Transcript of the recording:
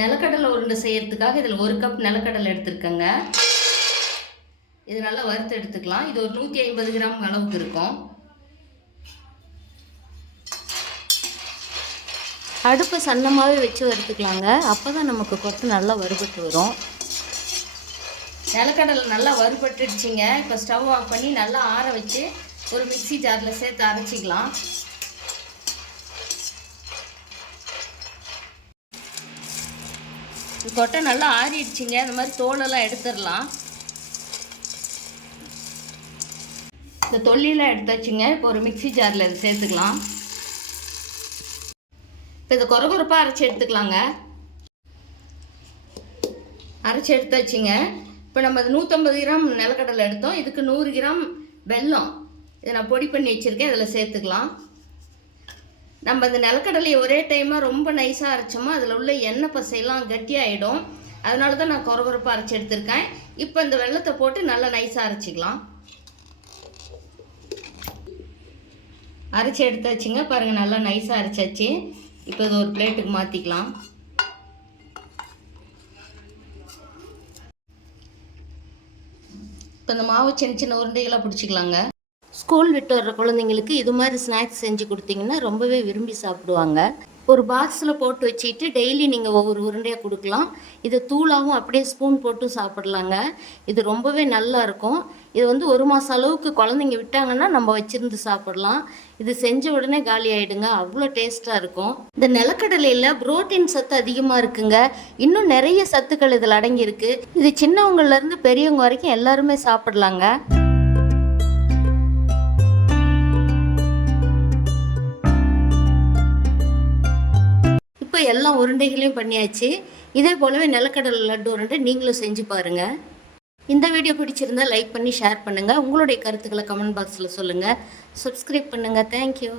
நிலக்கடலை உருண்டை செய்யறதுக்காக இதில் 1 கப் நிலக்கடலை எடுத்துருக்கேங்க. இது நல்லா வறுத்து எடுத்துக்கலாம். இது ஒரு 150 கிராம் அளவுக்கு இருக்கும். அடுப்பை சன்னமாகவே வச்சு வறுத்துக்கலாங்க. அப்போ தான் நமக்கு கொத்து நல்லா வறுபட்டு வரும். நிலக்கடலை நல்லா வறுபட்டுடுச்சிங்க. இப்போ ஸ்டவ் ஆஃப் பண்ணி நல்லா ஆற வச்சு ஒரு மிக்ஸி ஜாரில் சேர்த்து அரைச்சிக்கலாம். கொட்டை நல்லா ஆறிடுச்சிங்க. இந்த மாதிரி தோலெல்லாம் எடுத்துடலாம். இந்த தொல்லியெல்லாம் எடுத்தாச்சுங்க. இப்போ ஒரு மிக்ஸி ஜாரில் இதை சேர்த்துக்கலாம். இப்போ இதை கொரகொரப்பாக அரைச்சி எடுத்துக்கலாங்க. அரைச்சி எடுத்தாச்சுங்க. இப்போ நம்ம 150 கிராம் நிலக்கடலை எடுத்தோம். இதுக்கு 100 கிராம் வெல்லம் இதை நான் பொடி பண்ணி வச்சுருக்கேன். இதில் சேர்த்துக்கலாம். நம்ம இந்த நிலக்கடலையை ஒரே டைமாக ரொம்ப நைஸாக அரைச்சோமோ அதில் உள்ள எண்ணெய் பசையெல்லாம் கட்டியாகிடும். அதனால தான் நான் கொரகொரப்பாக அரைச்சி எடுத்திருக்கேன். இப்போ இந்த வெல்லத்தை போட்டு நல்லா நைஸாக அரைச்சிக்கலாம். அரைச்சி எடுத்தாச்சுங்க. பாருங்கள், நல்லா நைஸாக அரைச்சாச்சு. இப்போ இது ஒரு பிளேட்டுக்கு மாற்றிக்கலாம். இப்போ இந்த மாவு சின்ன சின்ன உருண்டைகளாக பிடிச்சிக்கலாங்க. ஸ்கூல் விட்டு வர்ற குழந்தைங்களுக்கு இது மாதிரி ஸ்நாக்ஸ் செஞ்சு கொடுத்தீங்கன்னா ரொம்பவே விரும்பி சாப்பிடுவாங்க. ஒரு பாக்ஸில் போட்டு வச்சுட்டு டெய்லி நீங்கள் ஒவ்வொரு உருண்டையாக கொடுக்கலாம். இது தூளாகவும் அப்படியே ஸ்பூன் போட்டு சாப்பிடலாங்க. இது ரொம்பவே நல்லா இருக்கும். இது 1 மாதம் அளவுக்கு குழந்தைங்க விட்டாங்கன்னா நம்ம வச்சுருந்து சாப்பிடலாம். இது செஞ்ச உடனே காலி ஆகிடுங்க. அவ்வளோ டேஸ்ட்டாக இருக்கும். இந்த நிலக்கடலையில் புரோட்டீன் சத்து அதிகமாக இருக்குங்க. இன்னும் நிறைய சத்துக்கள் இதில் அடங்கியிருக்கு. இது சின்னவங்கலேருந்து பெரியவங்க வரைக்கும் எல்லாருமே சாப்பிடலாங்க. எல்லா உருண்டைகளையும் பண்ணியாச்சு. இதே போலவே நிலக்கடலை லட்டு உருண்டை நீங்களும் செஞ்சு பாருங்கள். இந்த வீடியோ பிடிச்சிருந்தா லைக் பண்ணி ஷேர் பண்ணுங்கள். உங்களுடைய கருத்துக்களை கமெண்ட் பாக்ஸில் சொல்லுங்கள். சப்ஸ்கிரைப் பண்ணுங்கள். தேங்க்யூ.